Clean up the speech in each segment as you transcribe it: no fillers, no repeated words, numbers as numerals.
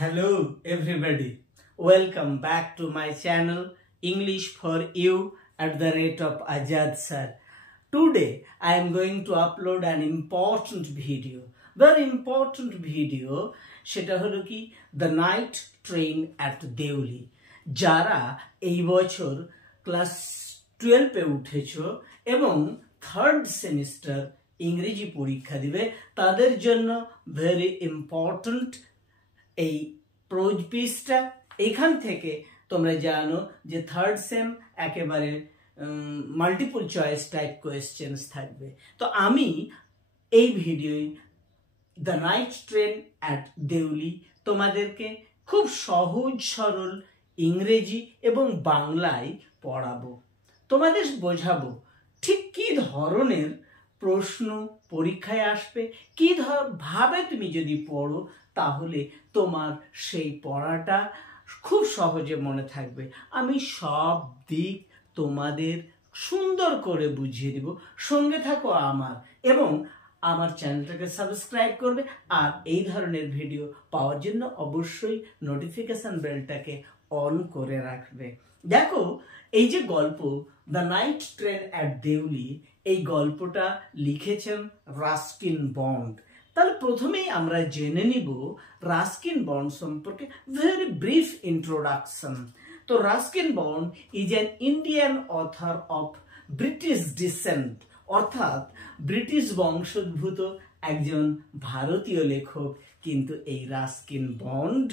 Hello everybody, welcome back to my channel English for You @Azad Sir. Today I am going to upload an important video, very important video. সেটা হলো কি The Night Train at Deoli. যারা এই বছর class 12 এ উঠেছো এবং third semester ইংরেজি পরীক্ষা দিবে তাদের জন্য ভেরি ইম্পর্টেন্ট এই প্রোজ পিসটা। এখান থেকে তোমরা জানো যে থার্ড সেম একেবারে মাল্টিপল চয়েস টাইপ কোয়েশ্চেন্স থাকবে। তো আমি এই ভিডিওয় the night train at Deoli তোমাদেরকে খুব সহজ সরল ইংরেজি এবং বাংলায় পড়াবো, তোমাদের বোঝাবো ঠিক কী ধরনের প্রশ্ন পরীক্ষায় আসবে, কী ভাবে তুমি যদি পড়ো তাহলে তোমার সেই পড়াটা খুব সহজে মনে থাকবে। আমি সব দিক তোমাদের সুন্দর করে বুঝিয়ে দিব, সঙ্গে থাকো আমার, এবং আমার চ্যানেলটাকে সাবস্ক্রাইব করবে। আর এই ধরনের ভিডিও পাওয়ার জন্য অবশ্যই নোটিফিকেশন বেলটাকে অন করে রাখবে। দেখো, এই যে গল্প the night train at Deoli, এই গল্পটা লিখেছেন রাস্কিন বন্ড। তাহলে প্রথমেই আমরা জেনে নিব রাস্কিন বন্ড সম্পর্কে ভেরি ব্রিফ ইন্ট্রোডাকশন। তো Ruskin Bond is an Indian author of British descent, অর্থাৎ ব্রিটিশ বংশোদ্ভূত একজন ভারতীয় লেখক। কিন্তু এই Ruskin Bond,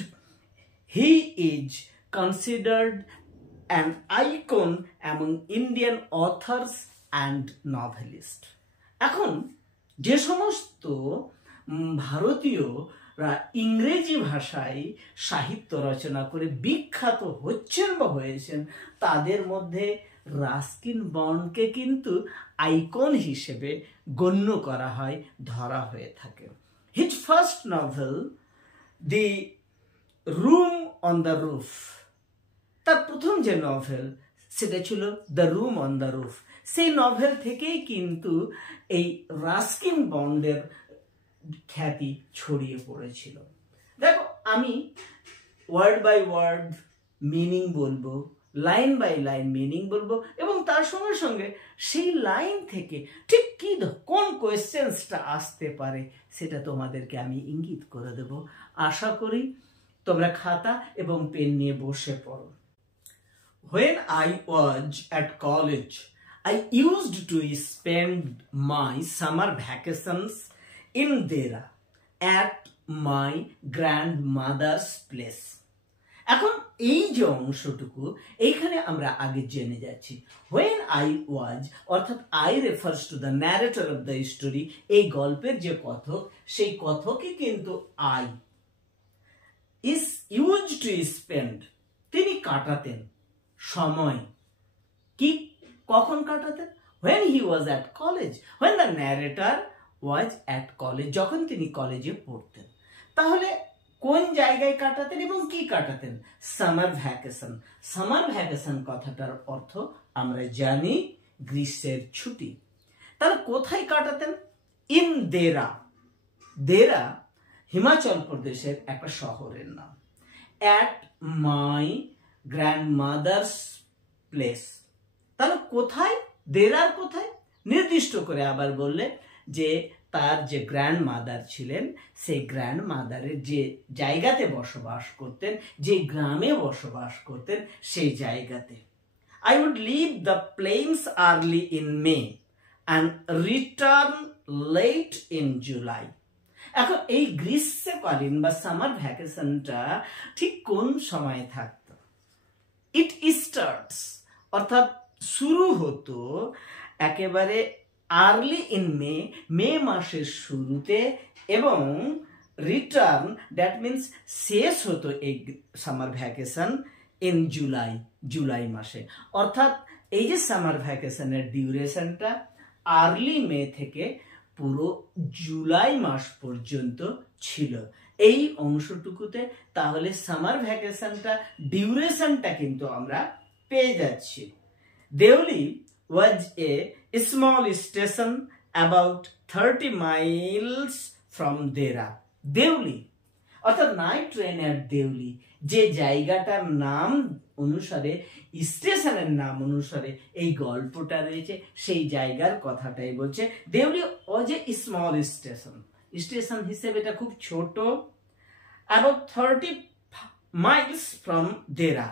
he is considered an icon among Indian authors and novelist. এখন যে সমস্ত ভারতীয়রা ইংরেজি ভাষায় সাহিত্য রচনা করে বিখ্যাত হচ্ছেন বা হয়েছেন, তাদের মধ্যে রাস্কিন বন্ডকে কিন্তু আইকন হিসেবে গণ্য করা হয়, ধরা হয়ে থাকে। His first novel the room on the roof, তার প্রথম যে নভেল সেটা ছিল the room on the roof. সেই নভেল থেকেই কিন্তু এই রাস্কিন বন্ডের খ্যাতি ছড়িয়ে পড়েছিল। দেখো, আমি ওয়ার্ড বাই ওয়ার্ড মিনিং বলবো, লাইন বাই লাইন মিনিং বলবো, এবং তার সঙ্গে সঙ্গে সেই লাইন থেকে ঠিক কি কোন কোয়েশ্চেন্সটা আসতে পারে সেটা তোমাদেরকে আমি ইঙ্গিত করে দেব। আশা করি তোমরা খাতা এবং পেন নিয়ে বসে পড়ো। When I was at college, I used to spend my summer vacations in Dera at my grandmother's place. এখন এই যে অংশটুকু এইখানে আমরা আগে জেনে যাচ্ছি। When I was, অর্থাৎ I refers to the narrator of the story, এই গল্পের যে কথক, সেই কথকই কিন্তু I is used to spend, তিনি কাটাতেন সময়। কি কখন কাটাতেন? When he was at college, when the narrator was at college, যখন তিনি কলেজে পড়তেন। তাহলে কোন জায়গায় কাটাতেন এবং কি কাটাতেন? Summer vacation. সামার ভ্যাকেশন কথাটার অর্থ আমরা জানি গ্রীষ্মের ছুটি। তাহলে কোথায় কাটাতেন? ইন দেরা। দেরা হিমাচল প্রদেশের একটা শহরের নাম। অ্যাট মাই গ্র্যান্ডমাদার্স প্লেস, তাহলে কোথায়? দেরার কোথায়? নির্দিষ্ট করে আবার বললে যে তার যে গ্র্যান্ডমাদার ছিলেন, সেই গ্র্যান্ডমাদারের যে জায়গাতে বসবাস করতেন, যে গ্রামে বসবাস করতেন, সেই জায়গাতে। I would leave the plains early in May and return late in July. এখন এই গ্রীষ্মকালীন বা সামার ভ্যাকেশনটা ঠিক কোন সময়ে থাকতো? ইট স্টার্টস, অর্থাৎ শুরু হতো একেবারে আর্লি ইন মে, মে মাসের শুরুতে, এবং রিটার্ন, দ্যাট মিনস শেষ হতো এই summer vacation in July, July মাসে। অর্থাৎ এই যে সামার ভ্যাকেশনের ডিউরেশনটা আর্লি মে থেকে পুরো জুলাই মাস পর্যন্ত ছিল। এই অংশটুকুতে তাহলে সামার ভ্যাকেশনটা ডিউরেশনটা কিন্তু আমরা পেয়ে যাচ্ছি। Deuli was a small station about 30 miles from Dera. Deuli অর্থাৎ নাইট ট্রেন অ্যাট দেউলি, যে জায়গাটার নাম অনুসারে, স্টেশনের নাম অনুসারে এই গল্পটা রয়েছে, সেই জায়গার কথাটাই বলছে। দেউলি ওয়াজ এ স্মল স্টেশন, স্টেশন হিসেবে এটা খুব ছোট, about 30 miles from দেরা।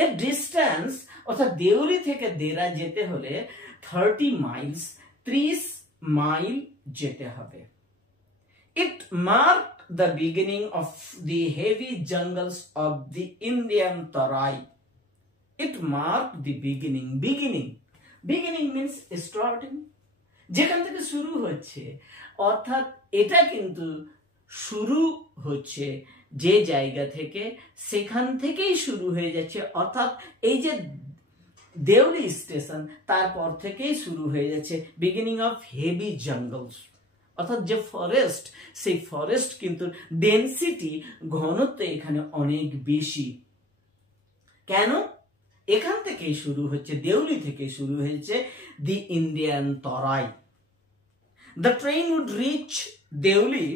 এর ডিস্টেন্স অর্থাৎ দেউলি থেকে দেরা যেতে হলে 30 মাইলস, 30 মাইল যেতে হবে। It marked the beginning of the heavy jungles of the Indian Tarai. It marked the beginning. Beginning means starting. যেখান থেকে শুরু হচ্ছে, অর্থাৎ এটা কিন্তু শুরু হচ্ছে যে জায়গা থেকে, সেখান থেকেই শুরু হয়ে যাচ্ছে। অর্থাৎ এই যে দেউলি স্টেশন, তারপর থেকেই শুরু হয়ে যাচ্ছে বিগিনিং অফ হেভি জঙ্গলস, অর্থাৎ যে ফরেস্ট, সেই ফরেস্ট কিন্তু ডেনসিটি, ঘনত্ব এখানে অনেক বেশি। কেন? এখান থেকেই শুরু হচ্ছে, দেউলি থেকে শুরু হয়েছে the Indian Terai. The train would reach Deoli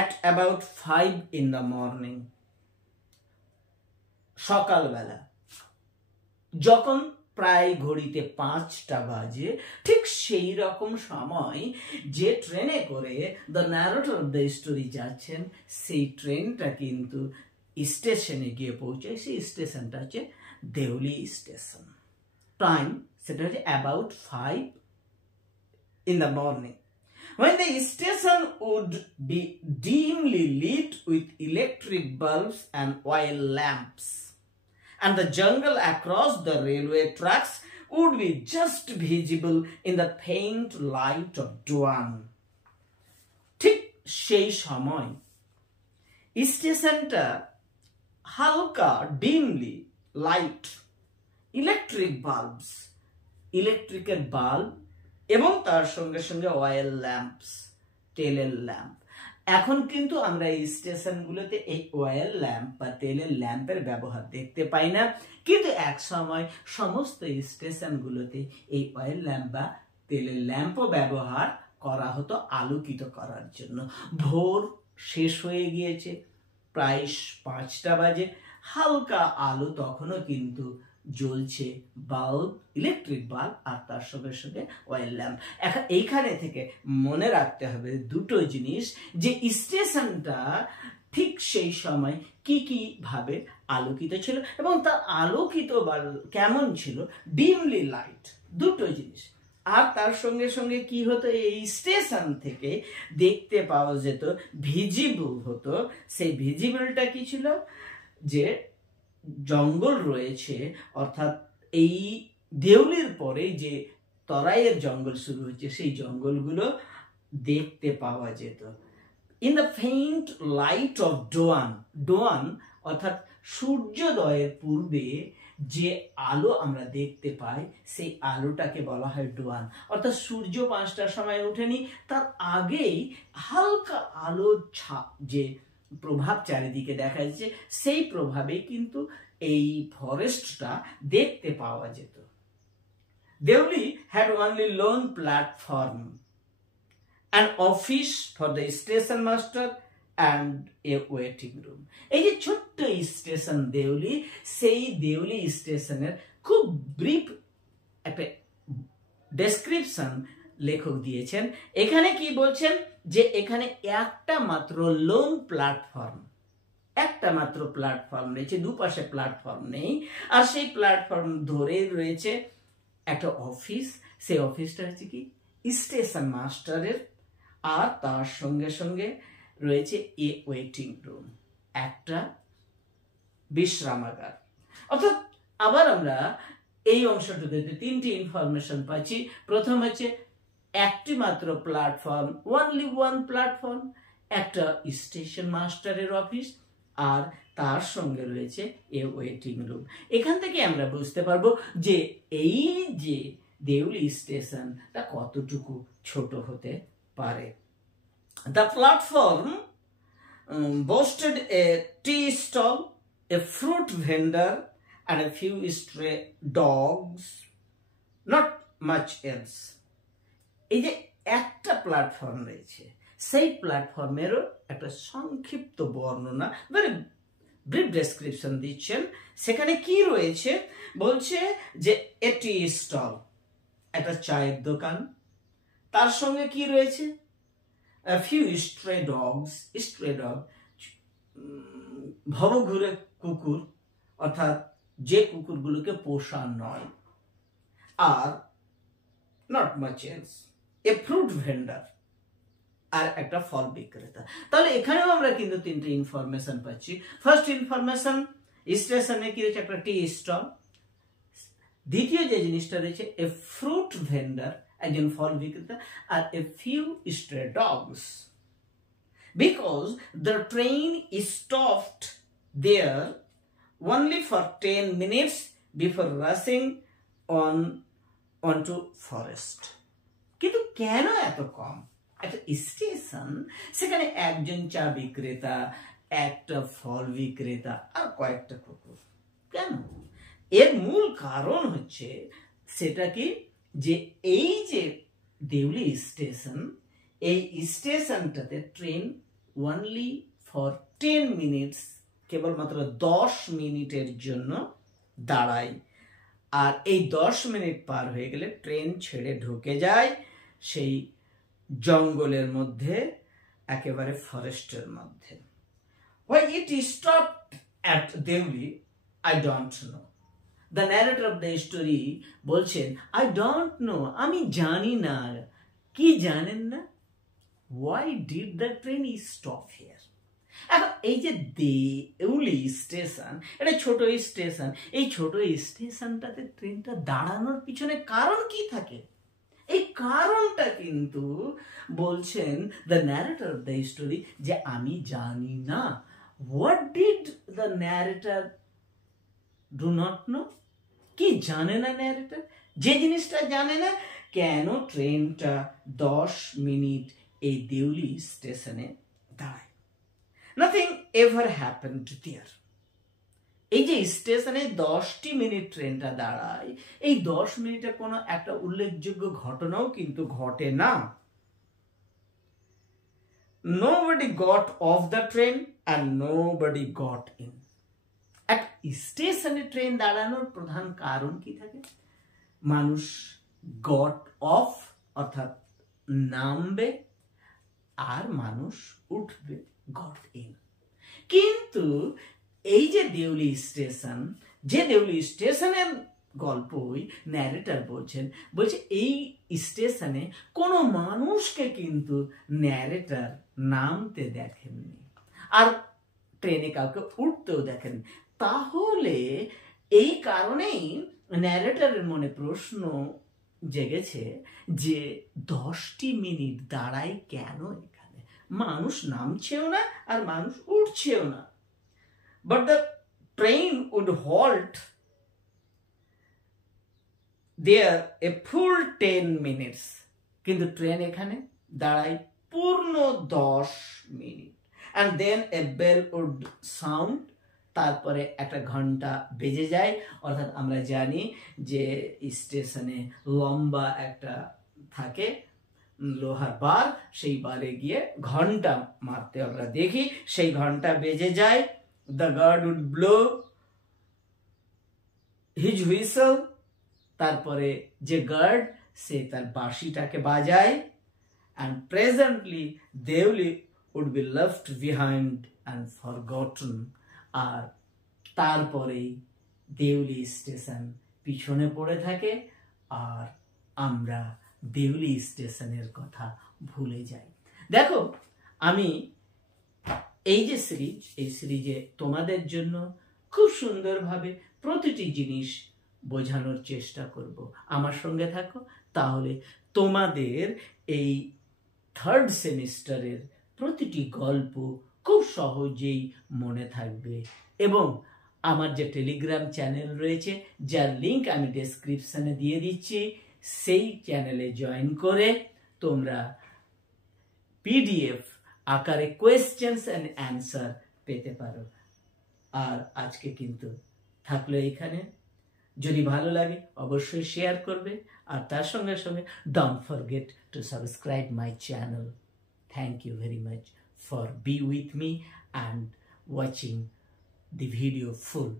at about 5 in the morning. সকালবেলা যখন প্রায় ঘড়িতে 5টা বাজে, ঠিক সেই রকম সময় যে ট্রেনে করে the narrator of the story যাচ্ছেন, সেই ট্রেনটা কিন্তু স্টেশনে গিয়ে পৌঁছায়। সেই স্টেশনটা হচ্ছে দেউলি স্টেশন। টাইম সেটা হচ্ছে about 5 in the morning. When the station would be dimly lit with electric bulbs and oil lamps, and the jungle across the railway tracks would be just visible in the faint light of dawn. ঠিক সেই সময় স্টেশনটা হালকা dimly light, electric bulbs, ইলেকট্রিকের bulb এবং তার সঙ্গে সঙ্গে অয়েল ল্যাম্পস, তেলের ল্যাম্প। এখন কিন্তু আমরা এই স্টেশনগুলোতে এই অয়েল ল্যাম্প বা তেলের ল্যাম্পের ব্যবহার দেখতে পাই না, কিন্তু এক সময় সমস্ত স্টেশনগুলোতে এই অয়েল ল্যাম্প বা তেলের ল্যাম্পও ব্যবহার করা হতো আলোকিত করার জন্য। ভোর শেষ হয়ে গিয়েছে, প্রায় 5টা বাজে, হালকা আলো তখনও কিন্তু জ্বলছে, বাল্ব, ইলেকট্রিক বাল্ব, আর তার সঙ্গে সঙ্গে অয়েল ল্যাম্প। এইখানে থেকে মনে রাখতে হবে দুটো জিনিস, যে স্টেশনটা ঠিক সেই সময় কি কি ভাবে আলোকিত ছিল এবং তার আলোকিত বা কেমন ছিল, ডিমলি লাইট, দুটো জিনিস। আর তার সঙ্গে সঙ্গে কি হতো, এই স্টেশন থেকে দেখতে পাওয়া যেত, ভিজিবল হতো। সেই ভিজিবলটা কি ছিল, যে জঙ্গল রয়েছে, অর্থাৎ এই দেউলির পরে যে তরাইয়ের জঙ্গল শুরু হচ্ছে, সেই জঙ্গলগুলো দেখতে পাওয়া যেত। In the faint light off don't, don't অর্থাৎ সূর্যোদয়ের পূর্বে যে আলো আমরা দেখতে পাই, সেই আলোটাকে বলা হয় ডোয়ান। অর্থাৎ সূর্য 5টার সময় ওঠেনি, তার আগেই হালকা আলো যে প্রভাব চারিদিকে দেখা যাচ্ছে, সেই প্রভাবে কিন্তু এই ফরেস্টটা দেখতে পাওয়া যেত। Deuli had only lone platform, an office for the station master and a waiting room. এই যে ছোট্ট স্টেশন দেউলি, সেই দেউলি স্টেশনের খুব ব্রিফ একটা ডেসক্রিপশন লেখক দিয়েছেন। এখানে কি বলছেন, যে এখানে একটা মাত্র লোন প্ল্যাটফর্ম, একটা মাত্র প্ল্যাটফর্ম রয়েছে, দুপাশে প্ল্যাটফর্ম নেই। আর সেই প্ল্যাটফর্ম ধরে রয়েছে একটা অফিস, সেই অফিসটা হচ্ছে কি স্টেশন মাস্টারের, আর তার সঙ্গে সঙ্গে রয়েছে এ ওয়েটিং রুম, একটা বিশ্রামাগার। অর্থাৎ আবার আমরা এই অংশটুকুতে 3টি ইনফরমেশন পাচ্ছি। প্রথম হচ্ছে একটি মাত্র প্ল্যাটফর্ম, ওনলি ওয়ান প্ল্যাটফর্ম, একটা স্টেশন মাস্টারের অফিস, আর তার সঙ্গে রয়েছে এ ওয়েটিং রুম। এখান থেকে আমরা বুঝতে পারবো যে এই যে দেউলি স্টেশনটা কতটুকু ছোট হতে পারে। The platform boasted a tea stall, a fruit vendor, and a few stray dogs, not much else. এই যে একটা প্ল্যাটফর্ম রয়েছে, সেই প্ল্যাটফর্মেরও একটা সংক্ষিপ্ত বর্ণনা, ভেরি ব্রিফ ডেসক্রিপশন দিচ্ছেন। সেখানে কি রয়েছে বলছে যে এ টি স্টল, একটা চায়ের দোকান, তার সঙ্গে কি রয়েছে a few stray dogs, stray dog, ভবঘুরে কুকুর, অর্থাৎ যে কুকুরগুলোকে পোষা নয়, আর not much else, a fruit vendor, আর একটা ফল বিক্রেতা। তাহলে এখানেও আমরা কিন্তু তিনটে ইনফরমেশন পাচ্ছি। ফার্স্ট ইনফরমেশন, স্টেশনে কি রয়েছে, একটা টি স্টল। দ্বিতীয় যে জিনিসটা রয়েছে এ ফ্রুট ভেন্ডার, একজন ফল বিক্রেতা, আর a few stray dogs, because the train is stopped there only for 10 minutes before rushing onto forest. কিন্তু কেন এত কম? একটা স্টেশন, সেখানে একজন চা বিক্রেতা, একটা ফল বিক্রেতা, আর কয়েকটা কুকুর, কেন? এর মূল কারণ হচ্ছে সেটা কি, যে এই যে দেউলি স্টেশন, এই স্টেশনটাতে ট্রেন অনলি ফর 10 মিনিটস, কেবলমাত্র 10 মিনিটের জন্য দাঁড়ায়। আর এই 10 মিনিট পার হয়ে গেলে ট্রেন ছেড়ে ঢুকে যায় সেই জঙ্গলের মধ্যে, একেবারে ফরেস্টের মধ্যে। Why it stopped at Deuli, I don't know. The narrator of the story বলছেন, I don't know, আমি জানি না। কি জানেন না? Why did the train stop here? এখন এই যে দেউলি স্টেশন, এটা ছোট স্টেশন, এই ছোট স্টেশনটাতে ট্রেনটা দাঁড়ানোর পিছনে কারণ কি থাকে? এই কারণটা কিন্তু বলছেন the narrator of the story, যে আমি জানি না। What did the narrator do not know? কি জানে না ন্যারেটর? যে জিনিসটা জানে না, কেন ট্রেনটা 10 মিনিট এই দেউলি স্টেশনে দাঁড়ায়। নাথিং এভার হ্যাপেন্ড দেয়ার। এই যে স্টেশনে 10টি মিনিট ট্রেনটা দাঁড়ায়, এই 10 মিনিটে কোনো একটা উল্লেখযোগ্য ঘটনাও কিন্তু ঘটে না। Nobody got off the train and nobody got in. এক স্টেশনে ট্রেন দাঁড়ানোর প্রধান কারণ কি থাকে? মানুষ গট অফ, অর্থাৎ নামবে, আর মানুষ উঠবে, গট ইন। কিন্তু এই যে দেউলি স্টেশন, যে দেউলি স্টেশনের গল্পই ন্যারেটর বলছে এই স্টেশনে কোনো মানুষকে কিন্তু ন্যারেটর নামতে দেখেননি, আর ট্রেনে কাউকে উঠতেও দেখেন। তাহলে এই কারণেই ন্যারেটরের মনে প্রশ্ন জেগেছে যে 10টি মিনিট দাঁড়াই কেন এখানে? মানুষ নামছেও না আর মানুষ উঠছেও না। But the train would halt there a full 10 minutes. কিন্তু ট্রেন এখানে দাঁড়ায় পূর্ণ 10 minute. And then a bell would sound, তারপরে একটা ঘন্টা বেজে যায়। অর্থাৎ আমরা জানি যে স্টেশনে লম্বা একটা থাকে লোহার বার, সেই বারে গিয়ে ঘন্টা মারতে আমরা দেখি, সেই ঘন্টা বেজে যায়। The guard would blow his whistle, তারপরে যে গার্ড সে তার বাঁশিটাকে বাজায়। And presently Deuli would be left behind and forgotten. আর তারপরেই দেউলি স্টেশন পিছনে পড়ে থাকে, আর আমরা দেউলি স্টেশনের কথা ভুলে যাই। দেখো, আমি এই যে সিরিজ, এই সিরিজে তোমাদের জন্য খুব সুন্দরভাবে প্রতিটি জিনিস বোঝানোর চেষ্টা করব। আমার সঙ্গে থাকো, তাহলে তোমাদের এই 3rd সেমিস্টারের প্রতিটি গল্প খুব সহজেই মনে থাকবে। এবং আমার যে টেলিগ্রাম চ্যানেল রয়েছে, যার লিঙ্ক আমি ডেসক্রিপশনে দিয়ে দিচ্ছি, সেই চ্যানেলে জয়েন করে তোমরা পিডিএফ আকারে কোয়েশ্চেন্স অ্যান্ড অ্যান্সার পেতে পারো। আর আজকে কিন্তু থাকলো এখানে। যদি ভালো লাগে অবশ্যই শেয়ার করবে, আর তার সঙ্গে সঙ্গে don't forget to subscribe my channel. Thank you very much for be with me and watching the video full.